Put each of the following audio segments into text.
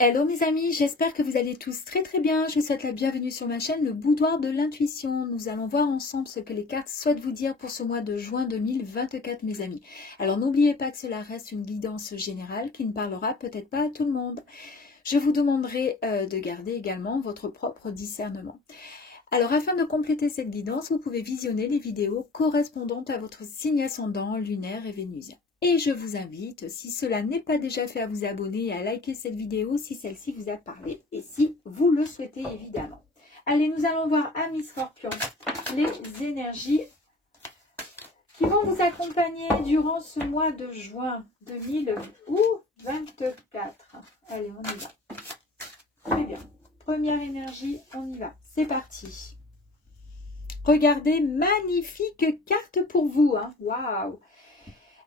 Hello mes amis, j'espère que vous allez tous très très bien. Je vous souhaite la bienvenue sur ma chaîne, le Boudoir de l'intuition. Nous allons voir ensemble ce que les cartes souhaitent vous dire pour ce mois de juin 2024 mes amis. Alors n'oubliez pas que cela reste une guidance générale qui ne parlera peut-être pas à tout le monde. Je vous demanderai de garder également votre propre discernement. Alors afin de compléter cette guidance, vous pouvez visionner les vidéos correspondantes à votre signe ascendant, lunaire et vénusien. Et je vous invite, si cela n'est pas déjà fait, à vous abonner et à liker cette vidéo si celle-ci vous a parlé et si vous le souhaitez évidemment. Allez, nous allons voir Amis Scorpion, les énergies qui vont vous accompagner durant ce mois de juin 2024. Allez, on y va. Très bien. Première énergie, on y va. C'est parti. Regardez, magnifique carte pour vous. Hein. Waouh!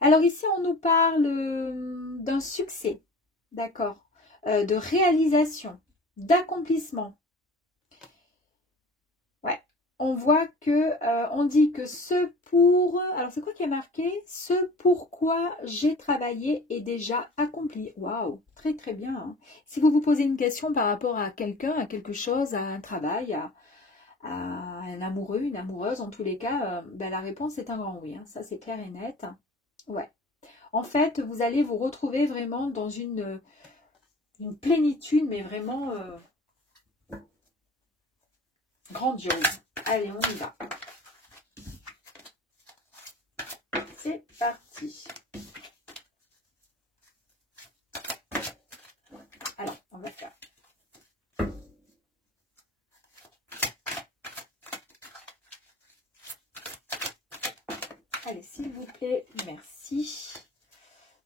Alors ici, on nous parle d'un succès, d'accord, de réalisation, d'accomplissement. Ouais, on voit que, on dit que ce pour, alors c'est quoi qui est marqué? Ce pourquoi j'ai travaillé est déjà accompli. Waouh, très très bien. Hein. Si vous vous posez une question par rapport à quelqu'un, à quelque chose, à un travail, à un amoureux, une amoureuse, en tous les cas, ben, la réponse est un grand oui. Hein. Ça, c'est clair et net. Ouais. En fait, vous allez vous retrouver vraiment dans une plénitude, mais vraiment grandiose. Allez, on y va. C'est parti. Alors, on va faire. Allez, s'il vous plaît, merci.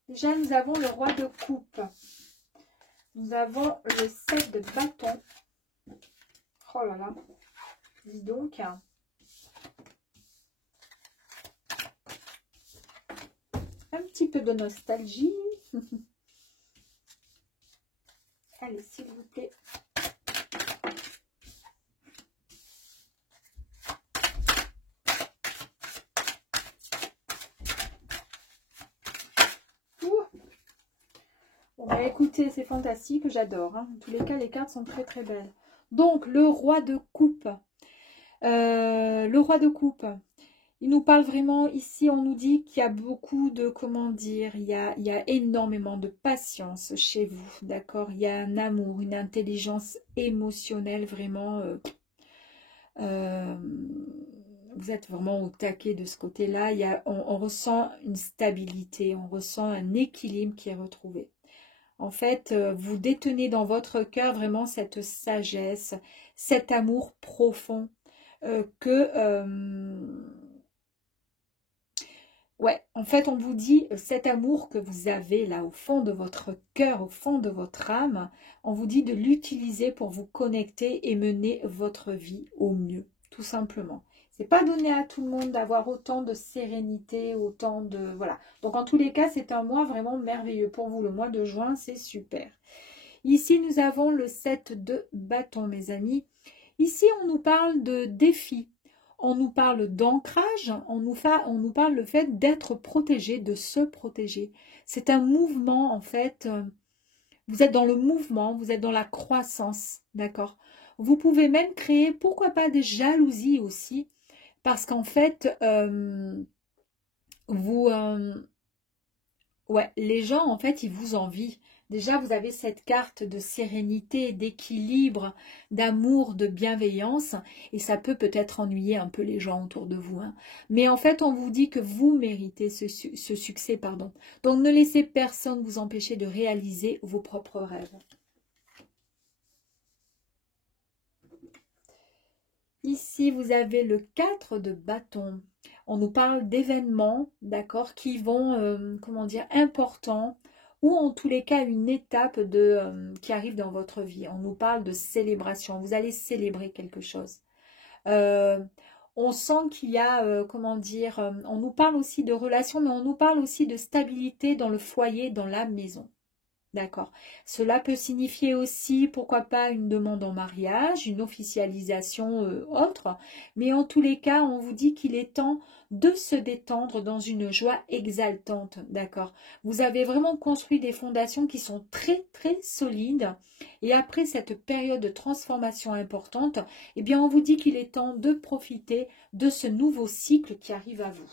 Déjà, nous avons le roi de coupe. Nous avons le 7 de bâton. Oh là là. Dis donc. Un petit peu de nostalgie. Allez, s'il vous plaît. Bon, bah, écoutez, c'est fantastique, j'adore. Hein. En tous les cas, les cartes sont très très belles. Donc, le roi de coupe. Le roi de coupe. Il nous parle vraiment, ici on nous dit qu'il y a beaucoup de, comment dire, il y a énormément de patience chez vous, d'accord? Il y a un amour, une intelligence émotionnelle vraiment, vous êtes vraiment au taquet de ce côté-là. On ressent une stabilité, on ressent un équilibre qui est retrouvé. En fait, vous détenez dans votre cœur vraiment cette sagesse, cet amour profond ouais, en fait, on vous dit, cet amour que vous avez là au fond de votre cœur, au fond de votre âme, on vous dit de l'utiliser pour vous connecter et mener votre vie au mieux, tout simplement. C'est pas donné à tout le monde d'avoir autant de sérénité, autant de... Voilà. Donc, en tous les cas, c'est un mois vraiment merveilleux pour vous. Le mois de juin, c'est super. Ici, nous avons le 7 de bâton, mes amis. Ici, on nous parle de défis. On nous parle d'ancrage, on nous parle le fait d'être protégé, de se protéger. C'est un mouvement, en fait. Vous êtes dans le mouvement, vous êtes dans la croissance, d'accord? Vous pouvez même créer, pourquoi pas, des jalousies aussi, parce qu'en fait, ouais, les gens, en fait, ils vous envient. Déjà, vous avez cette carte de sérénité, d'équilibre, d'amour, de bienveillance. Et ça peut peut-être ennuyer un peu les gens autour de vous. Hein. Mais en fait, on vous dit que vous méritez ce succès. Pardon. Donc, ne laissez personne vous empêcher de réaliser vos propres rêves. Ici, vous avez le 4 de bâton. On nous parle d'événements, d'accord, qui vont, comment dire, importants, ou en tous les cas une étape qui arrive dans votre vie. On nous parle de célébration. Vous allez célébrer quelque chose. On sent qu'il y a, comment dire, on nous parle aussi de relations, mais on nous parle aussi de stabilité dans le foyer, dans la maison. D'accord. Cela peut signifier aussi, pourquoi pas, une demande en mariage, une officialisation autre. Mais en tous les cas, on vous dit qu'il est temps de se détendre dans une joie exaltante. D'accord. Vous avez vraiment construit des fondations qui sont très, très solides. Et après cette période de transformation importante, eh bien, on vous dit qu'il est temps de profiter de ce nouveau cycle qui arrive à vous.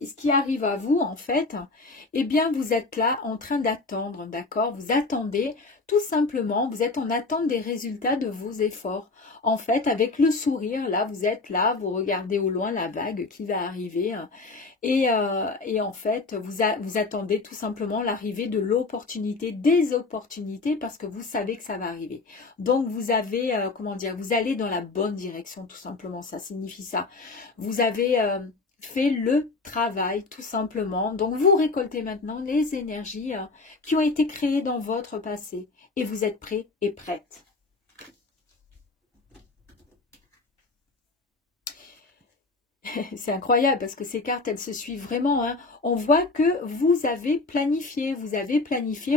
Et ce qui arrive à vous, en fait, eh bien, vous êtes là en train d'attendre, d'accord? Vous attendez tout simplement, vous êtes en attente des résultats de vos efforts. En fait, avec le sourire, là, vous êtes là, vous regardez au loin la vague qui va arriver. Et en fait, vous attendez tout simplement l'arrivée de l'opportunité, des opportunités, parce que vous savez que ça va arriver. Donc, vous avez, comment dire, vous allez dans la bonne direction, tout simplement. Ça signifie ça. Vous avez fait le travail, tout simplement. Donc, vous récoltez maintenant les énergies qui ont été créées dans votre passé. Et vous êtes prêts et prêtes. C'est incroyable parce que ces cartes, elles se suivent vraiment. Hein. On voit que vous avez planifié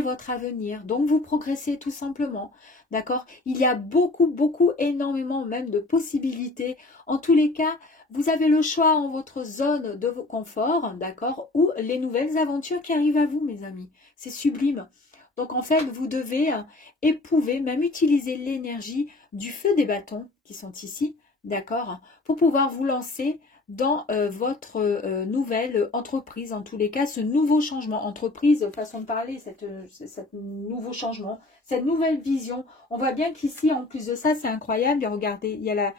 votre avenir. Donc, vous progressez tout simplement. D'accord? Il y a beaucoup, énormément même de possibilités. En tous les cas, vous avez le choix en votre zone de confort, d'accord? Ou les nouvelles aventures qui arrivent à vous, mes amis. C'est sublime. Donc, en fait, vous devez éprouver, même utiliser l'énergie du feu des bâtons qui sont ici, d'accord? Pour pouvoir vous lancer dans votre nouvelle entreprise, en tous les cas, ce nouveau changement, entreprise, façon de parler, cette nouveau changement, cette nouvelle vision. On voit bien qu'ici, en plus de ça, c'est incroyable. Et regardez, il y a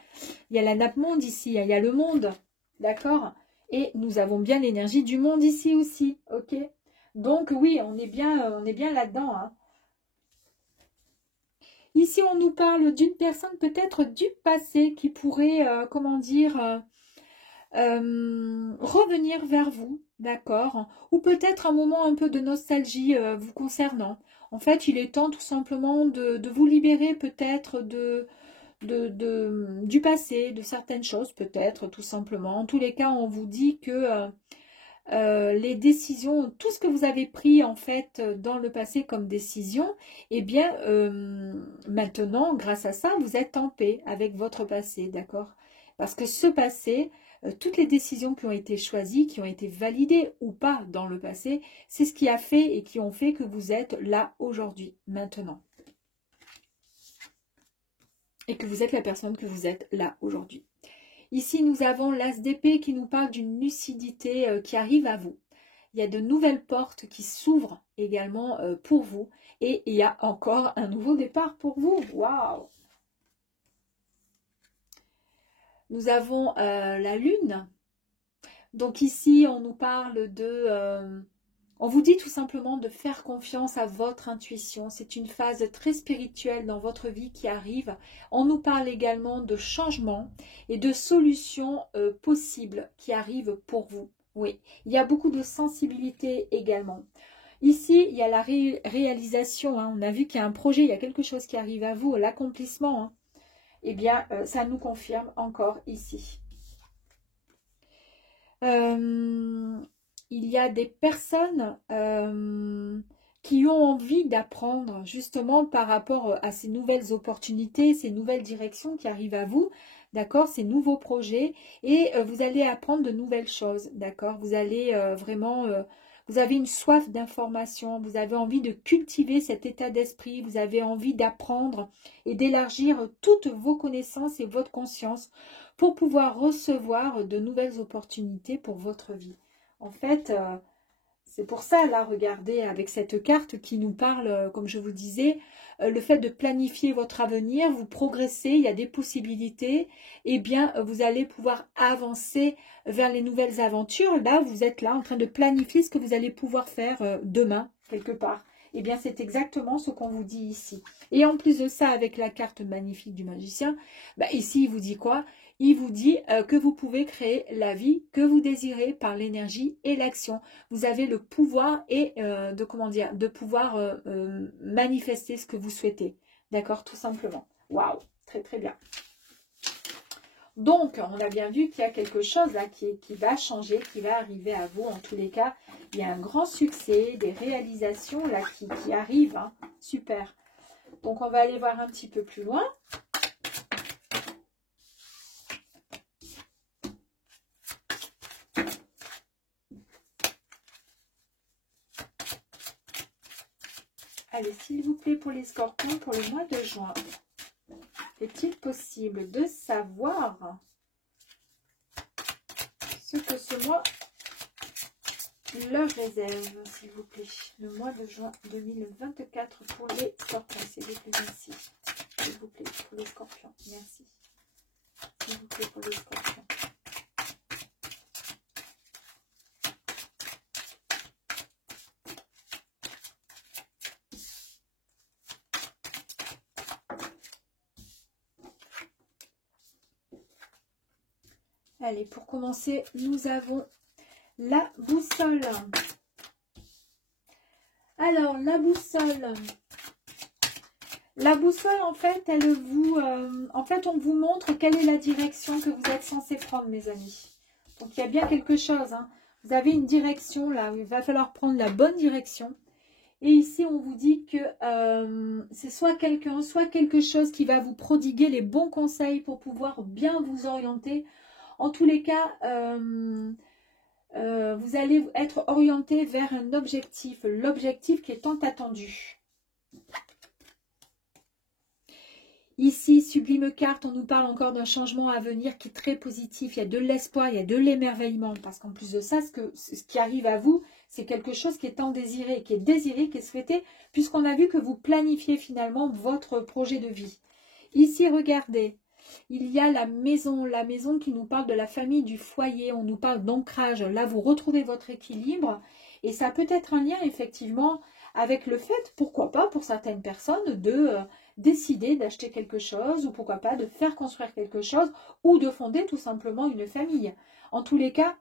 la nappe monde ici, il y a le monde, d'accord? Et nous avons bien l'énergie du monde ici aussi, ok? Donc oui, on est bien là-dedans, hein. Ici, on nous parle d'une personne peut-être du passé qui pourrait, comment dire, revenir vers vous, d'accord? Ou peut-être un moment un peu de nostalgie vous concernant. En fait, il est temps tout simplement de vous libérer peut-être du passé, de certaines choses peut-être tout simplement. En tous les cas, on vous dit que les décisions, tout ce que vous avez pris en fait dans le passé comme décision, eh bien maintenant, grâce à ça, vous êtes en paix avec votre passé, d'accord? Parce que ce passé, toutes les décisions qui ont été choisies, qui ont été validées ou pas dans le passé, c'est ce qui a fait et qui ont fait que vous êtes là aujourd'hui, maintenant. Et que vous êtes la personne que vous êtes là aujourd'hui. Ici, nous avons l'as d'épée qui nous parle d'une lucidité qui arrive à vous. Il y a de nouvelles portes qui s'ouvrent également pour vous. Et il y a encore un nouveau départ pour vous. Waouh! Nous avons la lune. Donc ici, on nous parle de... on vous dit tout simplement de faire confiance à votre intuition. C'est une phase très spirituelle dans votre vie qui arrive. On nous parle également de changements et de solutions possibles qui arrivent pour vous. Oui, il y a beaucoup de sensibilité également. Ici, il y a la réalisation. Hein. On a vu qu'il y a un projet, il y a quelque chose qui arrive à vous, l'accomplissement. Hein. Eh bien, ça nous confirme encore ici. Il y a des personnes qui ont envie d'apprendre justement par rapport à ces nouvelles opportunités, ces nouvelles directions qui arrivent à vous, d'accord, ces nouveaux projets, et vous allez apprendre de nouvelles choses, d'accord, vous allez vraiment, vous avez une soif d'information, vous avez envie de cultiver cet état d'esprit, vous avez envie d'apprendre et d'élargir toutes vos connaissances et votre conscience pour pouvoir recevoir de nouvelles opportunités pour votre vie. En fait, c'est pour ça, là, regardez, avec cette carte qui nous parle, comme je vous disais, le fait de planifier votre avenir, vous progressez, il y a des possibilités, eh bien, vous allez pouvoir avancer vers les nouvelles aventures. Là, vous êtes là en train de planifier ce que vous allez pouvoir faire demain, quelque part. Eh bien, c'est exactement ce qu'on vous dit ici. Et en plus de ça, avec la carte magnifique du magicien, bah, ici, il vous dit quoi? Il vous dit que vous pouvez créer la vie que vous désirez par l'énergie et l'action. Vous avez le pouvoir et de pouvoir manifester ce que vous souhaitez. D'accord, tout simplement. Waouh, très très bien. Donc, on a bien vu qu'il y a quelque chose là qui va changer, qui va arriver à vous. En tous les cas, il y a un grand succès, des réalisations là qui arrivent. Hein. Super. Donc, on va aller voir un petit peu plus loin. Allez, s'il vous plaît, pour les scorpions, pour le mois de juin, est-il possible de savoir ce que ce mois leur réserve, s'il vous plaît? Le mois de juin 2024 pour les scorpions, s'il vous plaît, merci. S'il vous plaît, pour les scorpions, merci. S'il vous plaît, pour les scorpions. Allez, pour commencer, nous avons la boussole. Alors, la boussole. La boussole, en fait, elle vous, on vous montre quelle est la direction que vous êtes censé prendre, mes amis. Donc, il y a bien quelque chose. Hein. Vous avez une direction, là, où il va falloir prendre la bonne direction. Et ici, on vous dit que c'est soit quelqu'un, soit quelque chose qui va vous prodiguer les bons conseils pour pouvoir bien vous orienter. En tous les cas, vous allez être orienté vers un objectif, l'objectif qui est tant attendu. Ici, sublime carte, on nous parle encore d'un changement à venir qui est très positif. Il y a de l'espoir, il y a de l'émerveillement. Parce qu'en plus de ça, ce qui arrive à vous, c'est quelque chose qui est tant désiré, qui est souhaité, puisqu'on a vu que vous planifiez finalement votre projet de vie. Ici, regardez. Il y a la maison qui nous parle de la famille, du foyer, on nous parle d'ancrage. Là, vous retrouvez votre équilibre et ça peut être un lien effectivement avec le fait, pourquoi pas pour certaines personnes, de décider d'acheter quelque chose ou pourquoi pas de faire construire quelque chose ou de fonder tout simplement une famille. En tous les cas,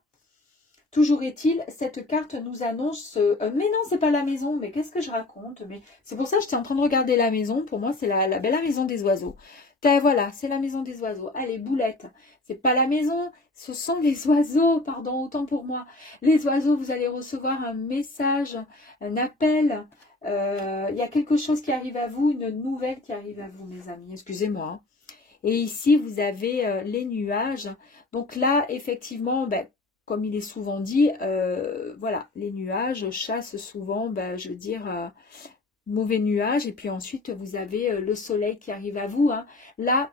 toujours est-il, cette carte nous annonce... mais non, c'est pas la maison, mais qu'est-ce que je raconte? Mais c'est pour ça que j'étais en train de regarder la maison. Pour moi, c'est la belle maison des oiseaux. Voilà, c'est la maison des oiseaux. Allez, boulette, c'est pas la maison, ce sont les oiseaux, pardon, autant pour moi. Les oiseaux, vous allez recevoir un message, un appel. Il y a quelque chose qui arrive à vous, une nouvelle qui arrive à vous, mes amis. Excusez-moi. Hein. Et ici, vous avez les nuages. Donc là, effectivement, ben, comme il est souvent dit, voilà, les nuages chassent souvent, ben, je veux dire, mauvais nuages. Et puis ensuite, vous avez le soleil qui arrive à vous. Hein. Là,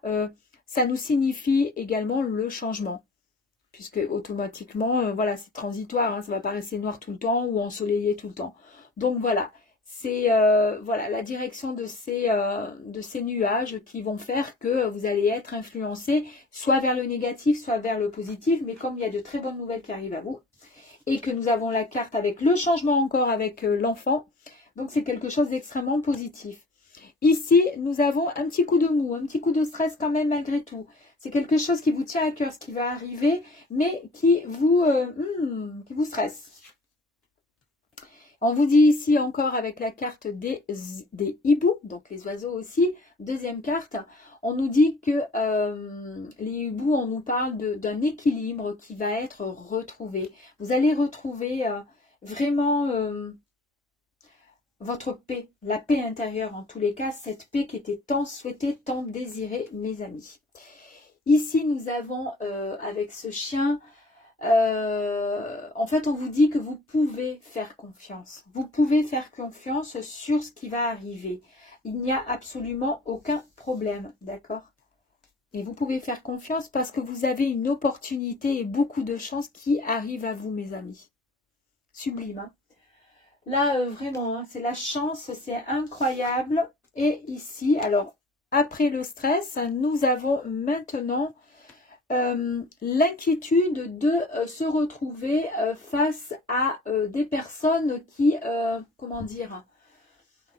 ça nous signifie également le changement. Puisque automatiquement, voilà, c'est transitoire. Hein, ça ne va pas rester noir tout le temps ou ensoleillé tout le temps. Donc voilà. C'est voilà, la direction de ces nuages qui vont faire que vous allez être influencé soit vers le négatif, soit vers le positif. Mais comme il y a de très bonnes nouvelles qui arrivent à vous et que nous avons la carte avec le changement encore avec l'enfant, donc c'est quelque chose d'extrêmement positif. Ici, nous avons un petit coup de mou, un petit coup de stress quand même malgré tout. C'est quelque chose qui vous tient à cœur, ce qui va arriver, mais qui vous stresse. On vous dit ici encore avec la carte des hiboux, donc les oiseaux aussi. Deuxième carte, on nous dit que les hiboux, on nous parle d'un équilibre qui va être retrouvé. Vous allez retrouver vraiment votre paix, la paix intérieure en tous les cas, cette paix qui était tant souhaitée, tant désirée, mes amis. Ici, nous avons avec ce chien... en fait, on vous dit que vous pouvez faire confiance. Vous pouvez faire confiance sur ce qui va arriver. Il n'y a absolument aucun problème, d'accord? Et vous pouvez faire confiance parce que vous avez une opportunité et beaucoup de chance qui arrivent à vous, mes amis. Sublime, hein? Là, vraiment, hein, c'est la chance, c'est incroyable. Et ici, alors, après le stress, nous avons maintenant... l'inquiétude de se retrouver face à des personnes qui, comment dire,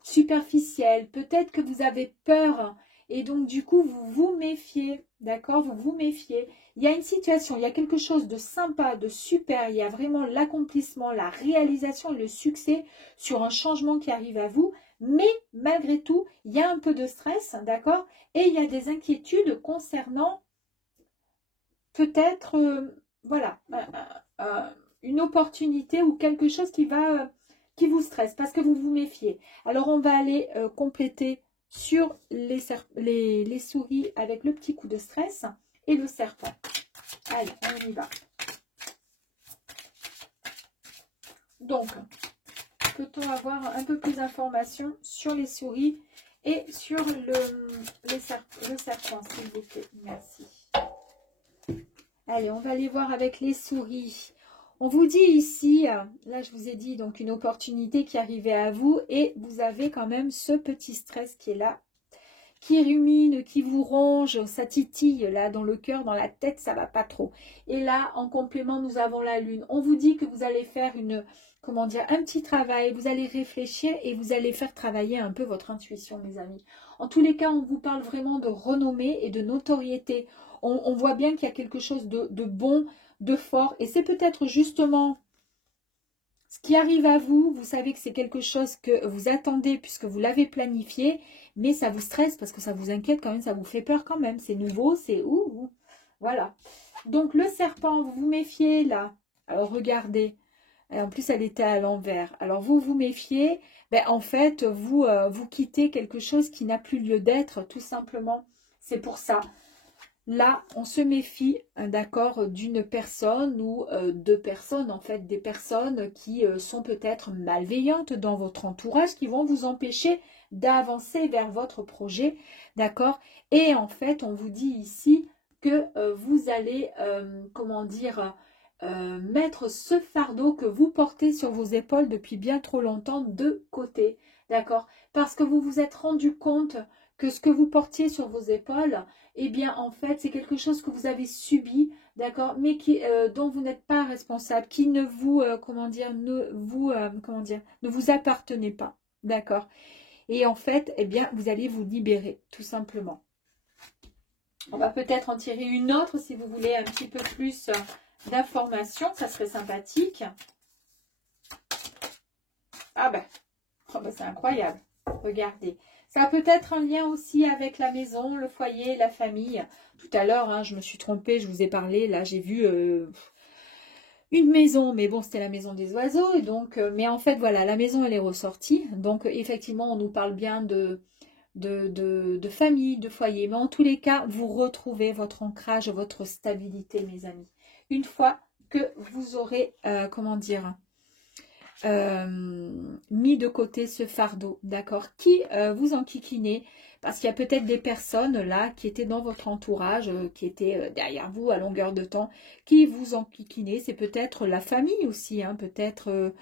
superficielles. Peut-être que vous avez peur et donc du coup vous vous méfiez, d'accord? Vous vous méfiez. Il y a une situation, il y a quelque chose de sympa, de super, il y a vraiment l'accomplissement, la réalisation et le succès sur un changement qui arrive à vous. Mais malgré tout, il y a un peu de stress, d'accord? Et il y a des inquiétudes concernant peut-être, voilà, une opportunité ou quelque chose qui vous stresse parce que vous vous méfiez. Alors, on va aller compléter sur les souris avec le petit coup de stress et le serpent. Allez, on y va. Donc, peut-on avoir un peu plus d'informations sur les souris et sur le serpent, s'il vous plaît? Merci. Allez, on va aller voir avec les souris. On vous dit ici, là je vous ai dit, donc une opportunité qui arrivait à vous et vous avez quand même ce petit stress qui est là, qui rumine, qui vous ronge, ça titille là dans le cœur, dans la tête, ça va pas trop. Et là, en complément, nous avons la lune. On vous dit que vous allez faire comment dire, un petit travail, vous allez réfléchir et vous allez faire travailler un peu votre intuition, mes amis. En tous les cas, on vous parle vraiment de renommée et de notoriété. On voit bien qu'il y a quelque chose de bon, de fort. Et c'est peut-être justement ce qui arrive à vous. Vous savez que c'est quelque chose que vous attendez puisque vous l'avez planifié. Mais ça vous stresse parce que ça vous inquiète quand même, ça vous fait peur quand même. C'est nouveau, c'est ouh. Voilà. Donc le serpent, vous vous méfiez là. Alors regardez. En plus, elle était à l'envers. Alors vous vous méfiez. Ben, en fait, vous quittez quelque chose qui n'a plus lieu d'être, tout simplement. C'est pour ça. Là, on se méfie, d'accord, d'une personne ou deux personnes, en fait, des personnes qui sont peut-être malveillantes dans votre entourage, qui vont vous empêcher d'avancer vers votre projet, d'accord. Et en fait, on vous dit ici que vous allez, comment dire, mettre ce fardeau que vous portez sur vos épaules depuis bien trop longtemps de côté, d'accord, parce que vous vous êtes rendu compte que ce que vous portiez sur vos épaules, eh bien, en fait, c'est quelque chose que vous avez subi, d'accord, mais dont vous n'êtes pas responsable, qui ne vous, ne vous appartenait pas, d'accord. Et en fait, eh bien, vous allez vous libérer, tout simplement. On va peut-être en tirer une autre, si vous voulez un petit peu plus d'informations, ça serait sympathique. Ah ben, oh ben c'est incroyable, regardez. Ça a peut-être un lien aussi avec la maison, le foyer, la famille. Tout à l'heure, hein, je me suis trompée, je vous ai parlé. Là, j'ai vu une maison, mais bon, c'était la maison des oiseaux. Et donc, mais en fait, voilà, la maison, elle est ressortie. Donc, effectivement, on nous parle bien de famille, de foyer. Mais en tous les cas, vous retrouvez votre ancrage, votre stabilité, mes amis. Une fois que vous aurez, comment dire, mis de côté ce fardeau, d'accord, qui vous enquiquinez, parce qu'il y a peut-être des personnes là qui étaient dans votre entourage, qui étaient derrière vous à longueur de temps, qui vous enquiquinez. C'est peut-être la famille aussi, hein, peut-être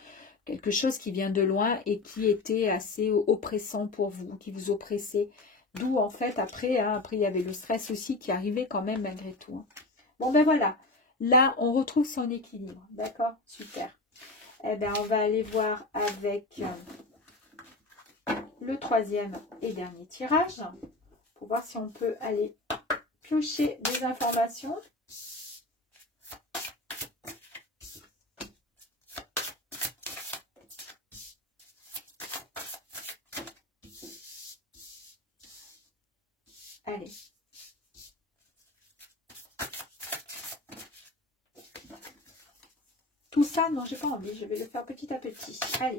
quelque chose qui vient de loin et qui était assez oppressant pour vous, qui vous oppressait. D'où en fait après, hein, après il y avait le stress aussi qui arrivait quand même malgré tout. Hein. Bon ben voilà, là on retrouve son équilibre, d'accord, super. Eh bien, on va aller voir avec le troisième et dernier tirage pour voir si on peut aller piocher des informations. Allez. Tout ça, non, j'ai pas envie. Je vais le faire petit à petit. Allez.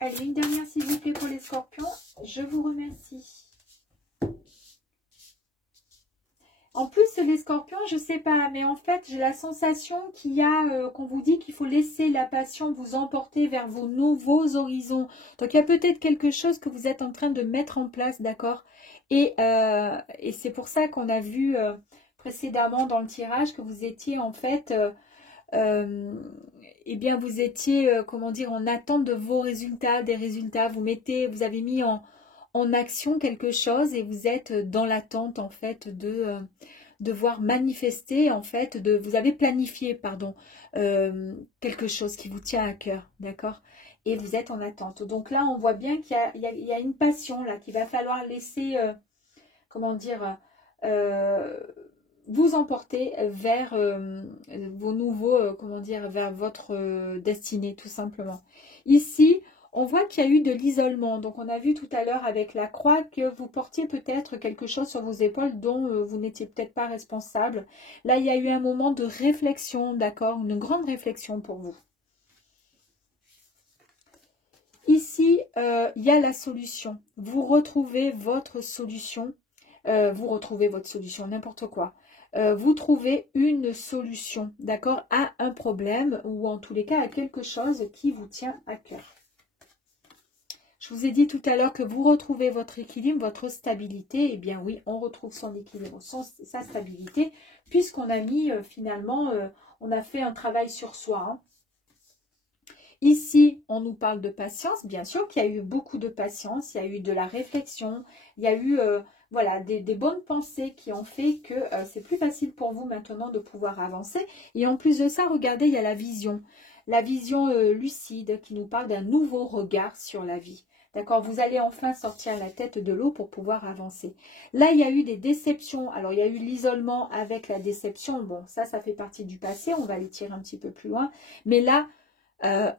Allez, une dernière s'il vous plaît pour les scorpions. Je vous remercie. En plus, les scorpions, je sais pas, mais en fait, j'ai la sensation qu'il y a, qu'on vous dit qu'il faut laisser la passion vous emporter vers vos nouveaux horizons. Donc, il y a peut-être quelque chose que vous êtes en train de mettre en place, d'accord? Et c'est pour ça qu'on a vu précédemment dans le tirage que vous étiez en fait, eh bien, vous étiez, comment dire, en attente de vos résultats, des résultats. Vous avez mis en action quelque chose et vous êtes dans l'attente en fait de voir manifester en fait, vous avez planifié, pardon, quelque chose qui vous tient à cœur, d'accord? Et vous êtes en attente. Donc là, on voit bien qu'il y a une passion là qu'il va falloir laisser, comment dire, vous emporter vers vos nouveaux, comment dire, vers votre destinée, tout simplement. Ici, On voit qu'il y a eu de l'isolement. Donc, on a vu tout à l'heure avec la croix que vous portiez peut-être quelque chose sur vos épaules dont vous n'étiez peut-être pas responsable. Là, il y a eu un moment de réflexion, d'accord? Une grande réflexion pour vous. Ici, il y a la solution. Vous retrouvez votre solution. N'importe quoi. Vous trouvez une solution, d'accord, à un problème ou en tous les cas à quelque chose qui vous tient à cœur. Je vous ai dit tout à l'heure que vous retrouvez votre équilibre, votre stabilité. Eh bien oui, on retrouve son équilibre, sa stabilité, puisqu'on a mis finalement, on a fait un travail sur soi. Hein. Ici, on nous parle de patience. Bien sûr qu'il y a eu beaucoup de patience, il y a eu de la réflexion, il y a eu voilà, des bonnes pensées qui ont fait que c'est plus facile pour vous maintenant de pouvoir avancer. Et en plus de ça, regardez, il y a la vision lucide qui nous parle d'un nouveau regard sur la vie. D'accord, vous allez enfin sortir la tête de l'eau pour pouvoir avancer. Là, il y a eu des déceptions. Alors, il y a eu l'isolement avec la déception. Bon, ça fait partie du passé. On va les tirer un petit peu plus loin. Mais là,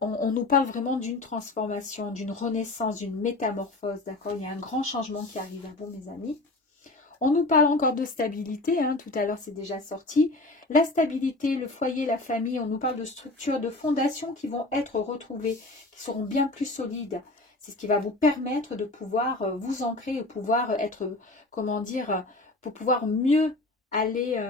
on nous parle vraiment d'une transformation, d'une renaissance, d'une métamorphose, d'accord? Il y a un grand changement qui arrive à vous, mes amis. On nous parle encore de stabilité, hein, tout à l'heure c'est déjà sorti. La stabilité, le foyer, la famille, on nous parle de structures, de fondations qui vont être retrouvées, qui seront bien plus solides. C'est ce qui va vous permettre de pouvoir vous ancrer, de pouvoir être, comment dire, pour pouvoir mieux aller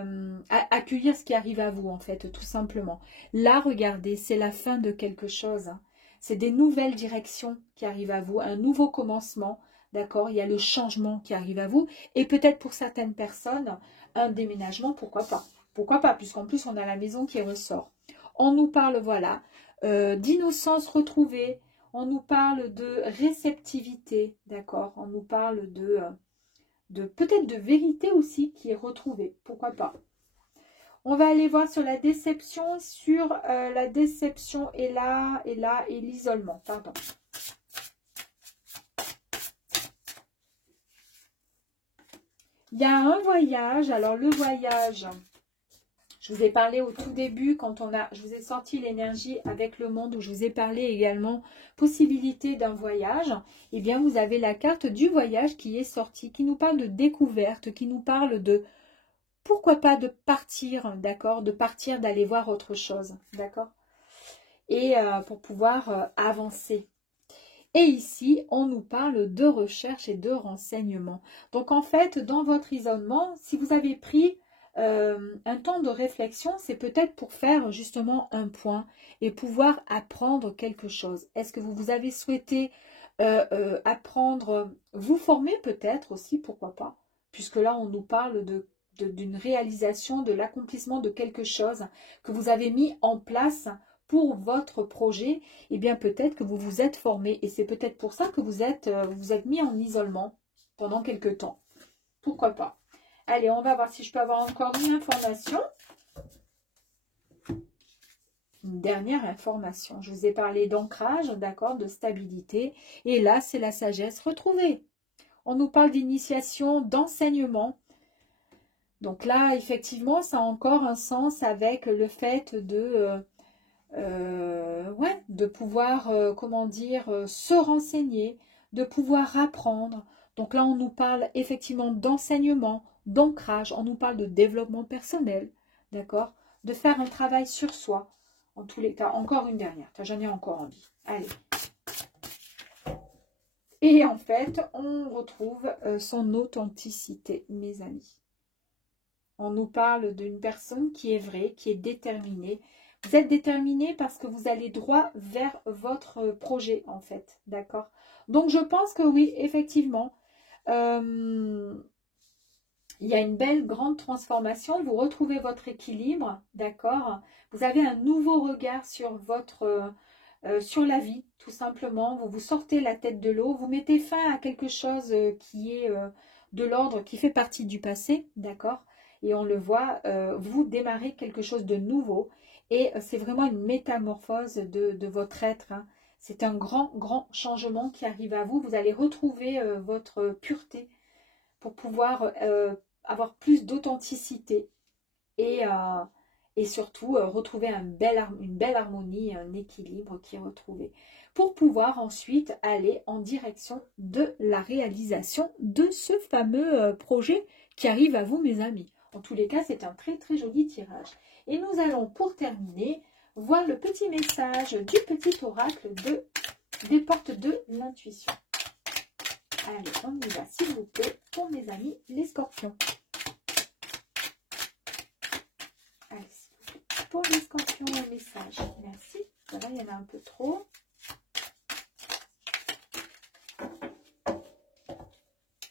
accueillir ce qui arrive à vous, en fait, tout simplement. Là, regardez, c'est la fin de quelque chose. Hein. C'est des nouvelles directions qui arrivent à vous, un nouveau commencement, d'accord? Il y a le changement qui arrive à vous. Et peut-être pour certaines personnes, un déménagement, pourquoi pas? Pourquoi pas? Puisqu'en plus, on a la maison qui ressort. On nous parle, voilà, d'innocence retrouvée. On nous parle de réceptivité, d'accord? On nous parle de peut-être de vérité aussi qui est retrouvée. Pourquoi pas? On va aller voir sur la déception, et l'isolement. Pardon. Il y a un voyage. Alors, le voyage, je vous ai parlé au tout début, je vous ai sorti l'énergie avec le monde, où je vous ai parlé également possibilité d'un voyage. Eh bien, vous avez la carte du voyage qui est sortie, qui nous parle de découverte, qui nous parle de, pourquoi pas, de partir, d'accord, de partir, d'aller voir autre chose, d'accord, et pour pouvoir avancer. Et ici, on nous parle de recherche et de renseignement. Donc, en fait, dans votre isolement, si vous avez pris un temps de réflexion, c'est peut-être pour faire justement un point et pouvoir apprendre quelque chose. Est-ce que vous avez souhaité apprendre, vous former peut-être aussi, pourquoi pas, puisque là, on nous parle d'une réalisation, de l'accomplissement de quelque chose que vous avez mis en place pour votre projet. Eh bien peut-être que vous vous êtes formé et c'est peut-être pour ça que vous êtes mis en isolement pendant quelque temps. Pourquoi pas? Allez, on va voir si je peux avoir encore une information. Une dernière information. Je vous ai parlé d'ancrage, d'accord, de stabilité. Et là, c'est la sagesse retrouvée. On nous parle d'initiation, d'enseignement. Donc là, effectivement, ça a encore un sens avec le fait de pouvoir, comment dire, se renseigner, de pouvoir apprendre. Donc là, on nous parle effectivement d'enseignement, d'ancrage, on nous parle de développement personnel, d'accord? De faire un travail sur soi. En tous les cas, encore une dernière, j'en ai encore envie. Allez. Et en fait, on retrouve son authenticité, mes amis. On nous parle d'une personne qui est vraie, qui est déterminée. Vous êtes déterminé parce que vous allez droit vers votre projet, en fait. D'accord? Donc, je pense que oui, effectivement, il y a une belle, grande transformation. Vous retrouvez votre équilibre, d'accord? Vous avez un nouveau regard sur sur la vie, tout simplement. Vous vous sortez la tête de l'eau. Vous mettez fin à quelque chose qui est de l'ordre, qui fait partie du passé, d'accord? Et on le voit, vous démarrez quelque chose de nouveau. Et c'est vraiment une métamorphose de votre être. Hein. C'est un grand, grand changement qui arrive à vous. Vous allez retrouver votre pureté pour pouvoir avoir plus d'authenticité. Et et surtout retrouver une belle harmonie, un équilibre qui est retrouvé pour pouvoir ensuite aller en direction de la réalisation de ce fameux projet qui arrive à vous, mes amis. En tous les cas, c'est un très très joli tirage. Et nous allons, pour terminer, voir le petit message du petit oracle des portes de l'intuition. Allez, on y va, s'il vous plaît, pour mes amis les scorpions. Allez, s'il vous plaît, pour les scorpions, un message. Merci. Voilà, il y en a un peu trop.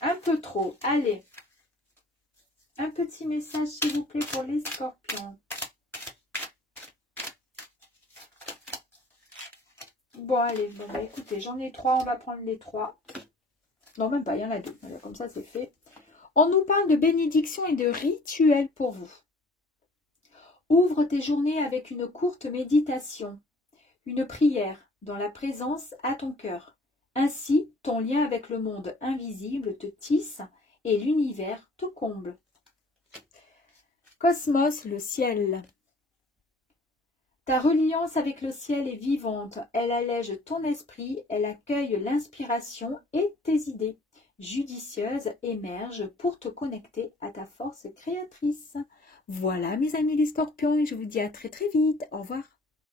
Un peu trop. Allez. Un petit message, s'il vous plaît, pour les scorpions. Bon, allez. Bon, bah, écoutez, j'en ai 3. On va prendre les 3. Non, même pas. Il y en a 2. Voilà, comme ça, c'est fait. On nous parle de bénédiction et de rituel pour vous. Ouvre tes journées avec une courte méditation, une prière dans la présence à ton cœur. Ainsi, ton lien avec le monde invisible te tisse et l'univers te comble. Cosmos, le ciel. Ta reliance avec le ciel est vivante, elle allège ton esprit, elle accueille l'inspiration et tes idées judicieuses émergent pour te connecter à ta force créatrice. Voilà mes amis les scorpions et je vous dis à très très vite. Au revoir.